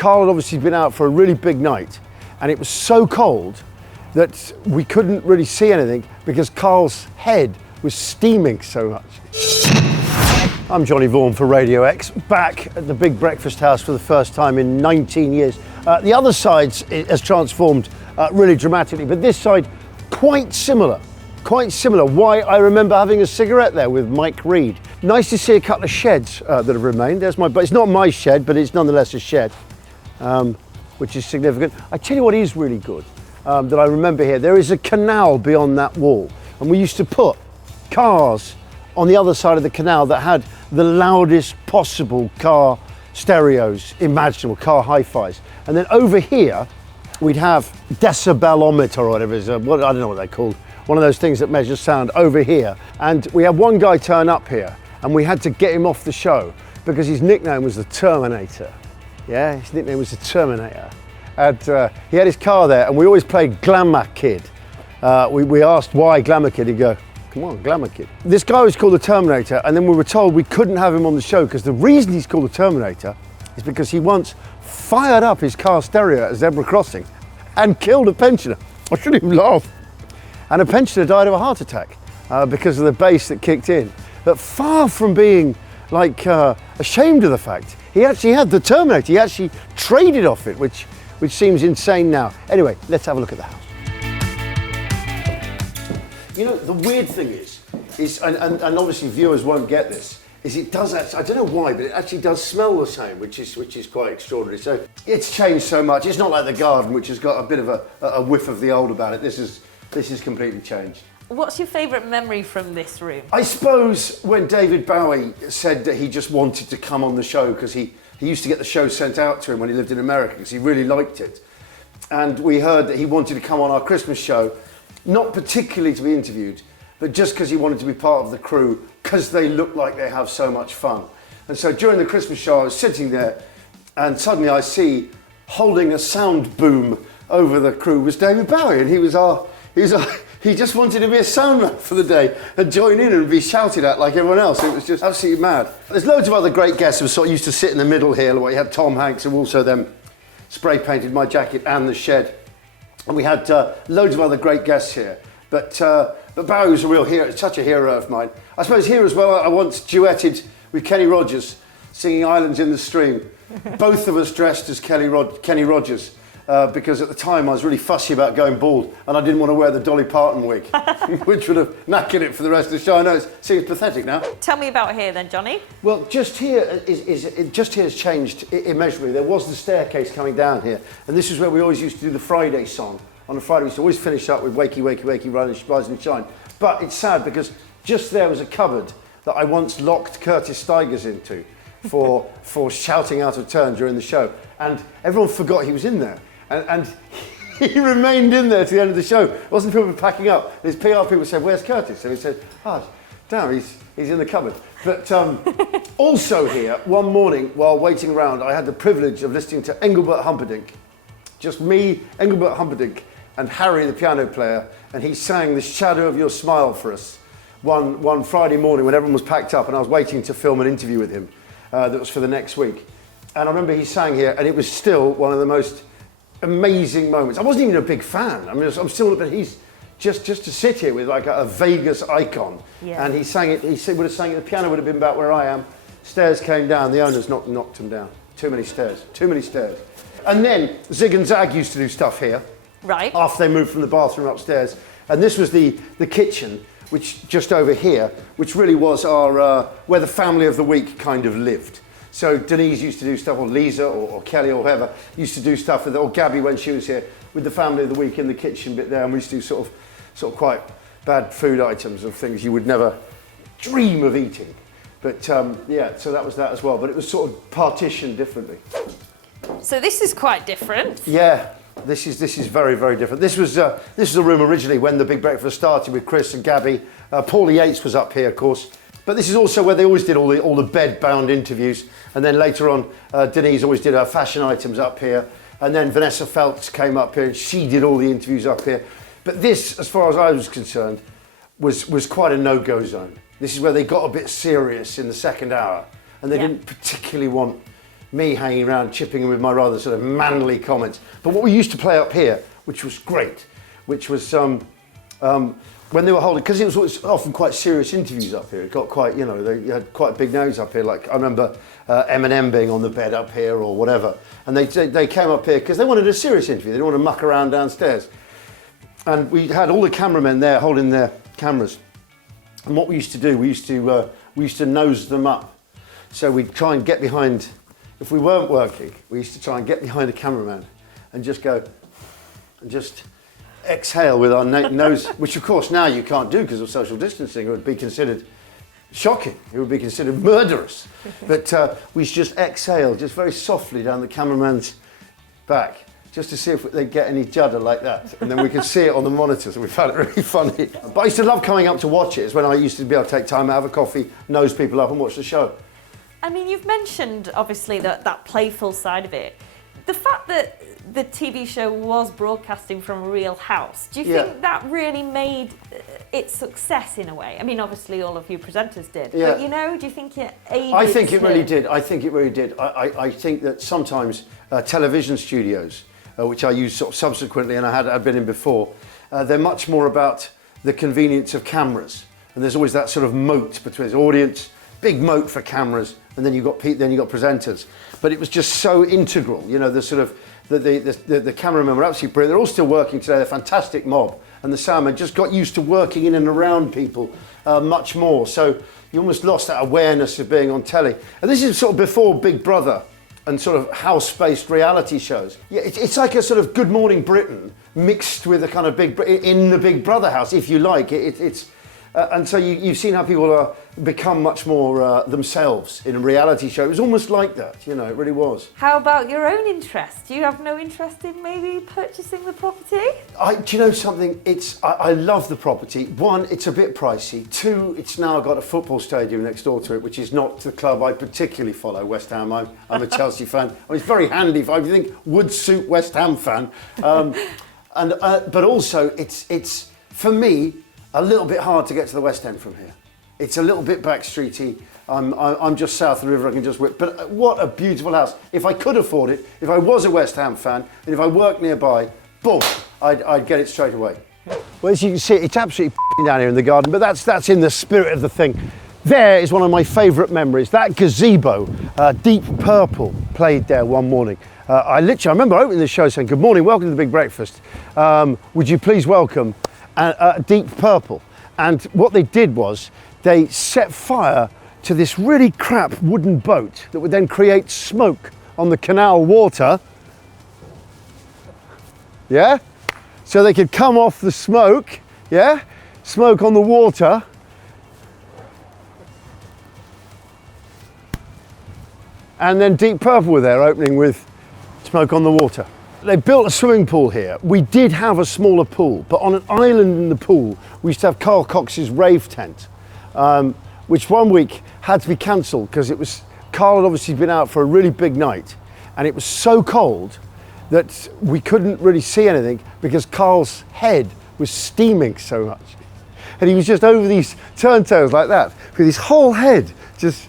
Carl had obviously been out for a really big night, and it was so cold that we couldn't really see anything because Carl's head was steaming so much. I'm Johnny Vaughan for Radio X, back at the Big Breakfast House for the first time in 19 years. The other side has transformed really dramatically, but this side quite similar. Why I remember having a cigarette there with Mike Reed. Nice to see a couple of sheds that have remained. There's it's not my shed, but it's nonetheless a shed, which is significant. I tell you what is really good that I remember here. There is a canal beyond that wall, and we used to put cars on the other side of the canal that had the loudest possible car stereos imaginable, car hi-fis. And then over here, we'd have decibelometer or whatever it is, I don't know what they're called, one of those things that measures sound over here. And we had one guy turn up here and we had to get him off the show because his nickname was the Terminator. Yeah, his nickname was the Terminator. And he had his car there and we always played Glamour Kid. We asked why Glamour Kid, he'd go, come on, Glamour Kid. This guy was called the Terminator, and then we were told we couldn't have him on the show because the reason he's called the Terminator is because he once fired up his car stereo at a zebra crossing and killed a pensioner. I shouldn't even laugh. And a pensioner died of a heart attack because of the bass that kicked in. But far from being like ashamed of the fact, he actually had the Terminator. He actually traded off it, which seems insane now. Anyway, let's have a look at the house. You know, the weird thing is and obviously viewers won't get this, is it does actually, I don't know why, but it actually does smell the same, which is quite extraordinary. So it's changed so much. It's not like the garden, which has got a bit of a whiff of the old about it. This is completely changed. What's your favourite memory from this room? I suppose when David Bowie said that he just wanted to come on the show because he used to get the show sent out to him when he lived in America because he really liked it. And we heard that he wanted to come on our Christmas show, not particularly to be interviewed, but just because he wanted to be part of the crew because they look like they have so much fun. And so during the Christmas show, I was sitting there and suddenly I see holding a sound boom over the crew was David Bowie, and he just wanted to be a sound man for the day and join in and be shouted at like everyone else. It was just absolutely mad. There's loads of other great guests who sort of used to sit in the middle here. Like, you had Tom Hanks, who also then spray painted my jacket and the shed. And we had loads of other great guests here. But Bowie was a real hero, such a hero of mine. I suppose here as well, I once duetted with Kenny Rogers, singing Islands in the Stream. Both of us dressed as Kenny Rogers. Because at the time I was really fussy about going bald and I didn't want to wear the Dolly Parton wig, which would have knackered it for the rest of the show. I know it seems pathetic now. Tell me about here then, Johnny. Well, just here has changed immeasurably. There was the staircase coming down here, and this is where we always used to do the Friday song. On a Friday we used to always finish up with Wakey, Wakey, Wakey, Rise and Shine. But it's sad because just there was a cupboard that I once locked Curtis Stigers into for shouting out of turn during the show, and everyone forgot he was in there. And he remained in there to the end of the show. It wasn't people packing up. His PR people said, "Where's Curtis?" So he said, "Oh, damn, he's in the cupboard." But also here, one morning while waiting around, I had the privilege of listening to Engelbert Humperdinck. Just me, Engelbert Humperdinck, and Harry, the piano player, and he sang "The Shadow of Your Smile" for us one Friday morning when everyone was packed up and I was waiting to film an interview with him that was for the next week. And I remember he sang here, and it was still one of the most amazing moments. I wasn't even a big fan. I mean, I'm still, but he's just to sit here with like a Vegas icon. Yeah. And he sang it. He would have sang it. The piano would have been about where I am. Stairs came down. The owners knocked him down. Too many stairs. And then Zig and Zag used to do stuff here. Right. After they moved from the bathroom upstairs, and this was the kitchen, which just over here, which really was our where the family of the week kind of lived. So Denise used to do stuff, or Lisa, or Kelly, or whoever, used to do stuff with, or Gabby when she was here, with the family of the week in the kitchen bit there, and we used to do sort of quite bad food items of things you would never dream of eating. But yeah, so that was that as well, but it was sort of partitioned differently. So this is quite different. Yeah, this is very, very different. This was a room originally when the Big Breakfast started with Chris and Gabby. Paulie Yates was up here, of course. But this is also where they always did all the bed-bound interviews. And then later on, Denise always did her fashion items up here. And then Vanessa Feltz came up here and she did all the interviews up here. But this, as far as I was concerned, was quite a no-go zone. This is where they got a bit serious in the second hour. And they didn't particularly want me hanging around, chipping in with my rather sort of manly comments. But what we used to play up here, which was great, which was when they were holding, because it was often quite serious interviews up here. It got quite, you know, they had quite a big nose up here. Like I remember Eminem being on the bed up here or whatever. And they came up here because they wanted a serious interview. They didn't want to muck around downstairs. And we had all the cameramen there holding their cameras. And what we used to do, we used to nose them up. So we'd try and get behind, if we weren't working, we used to try and get behind a cameraman and just go, and just exhale with our nose, which of course now you can't do because of social distancing. It would be considered shocking. It would be considered murderous. But we used to just exhale, just very softly down the cameraman's back, just to see if they'd get any judder like that. And then we could see it on the monitors, and we found it really funny. But I used to love coming up to watch it. It's when I used to be able to take time out, have a coffee, nose people up and watch the show. I mean, you've mentioned, obviously, that playful side of it. The fact that the TV show was broadcasting from a real house, do you think that really made its success in a way? I mean, obviously all of you presenters did, but you know, do you think it aided? I think it really did. I think it really did. I think that sometimes television studios, which I used sort of subsequently and I'd been in before, they're much more about the convenience of cameras. And there's always that sort of moat between the audience, big moat for cameras, and then you've got presenters. But it was just so integral, you know, the sort of, the cameramen were absolutely brilliant. They're all still working today, they're a fantastic mob. And the soundmen just got used to working in and around people much more. So you almost lost that awareness of being on telly. And this is sort of before Big Brother and sort of house-based reality shows. Yeah, it's like a sort of Good Morning Britain mixed with a kind of in the Big Brother house, if you like. And so you've seen how people become much more themselves in a reality show. It was almost like that, you know, it really was. How about your own interest? Do you have no interest in maybe purchasing the property? Do you know something? I love the property. One, it's a bit pricey. Two, it's now got a football stadium next door to it, which is not the club I particularly follow, West Ham. I'm a Chelsea fan. I mean, it's very handy if I think would suit West Ham fan. But also, it's for me, a little bit hard to get to the West End from here. It's a little bit backstreety. I'm just south of the river, I can just whip. But what a beautiful house. If I could afford it, if I was a West Ham fan, and if I worked nearby, boom, I'd get it straight away. Well, as you can see, it's absolutely down here in the garden, but that's in the spirit of the thing. There is one of my favourite memories. That gazebo, Deep Purple, played there one morning. I remember opening the show saying, "Good morning, welcome to the Big Breakfast. Would you please welcome Deep Purple?" And what they did was they set fire to this really crap wooden boat that would then create smoke on the canal water. Yeah? So they could come off the smoke, yeah? Smoke on the water. And then Deep Purple were there opening with Smoke on the Water. They built a swimming pool here. We did have a smaller pool, but on an island in the pool, we used to have Carl Cox's rave tent, which one week had to be cancelled because Carl had obviously been out for a really big night, and it was so cold that we couldn't really see anything because Carl's head was steaming so much. And he was just over these turntails like that, with his whole head, just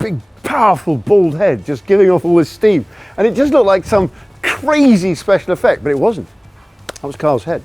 big, powerful, bald head, just giving off all this steam. And it just looked like some crazy special effect, but it wasn't. That was Carl's head.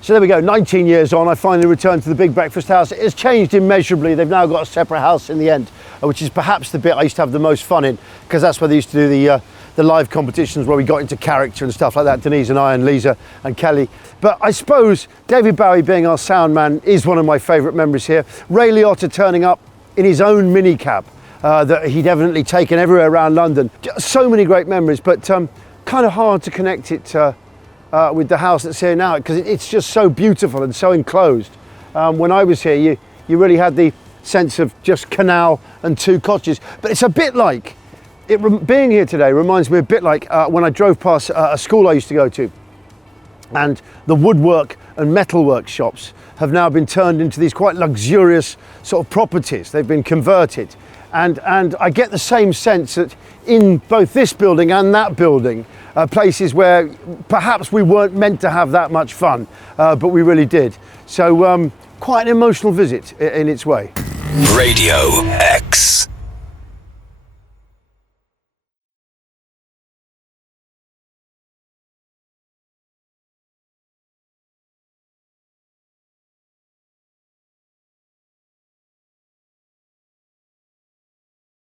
So there we go, 19 years on, I finally returned to the Big Breakfast house. It has changed immeasurably. They've now got a separate house in the end, which is perhaps the bit I used to have the most fun in, because that's where they used to do the live competitions where we got into character and stuff like that, Denise and I and Lisa and Kelly. But I suppose David Bowie being our sound man is one of my favourite memories here. Ray Liotta turning up in his own minicab that he'd evidently taken everywhere around London. So many great memories, but kind of hard to connect it with the house that's here now, because it's just so beautiful and so enclosed. When I was here, you really had the sense of just canal and two cottages. But it's a bit like, being here today reminds me a bit like when I drove past a school I used to go to, and the woodwork and metalwork shops have now been turned into these quite luxurious sort of properties. They've been converted. And I get the same sense that in both this building and that building, places where perhaps we weren't meant to have that much fun, but we really did. So quite an emotional visit in its way. Radio X.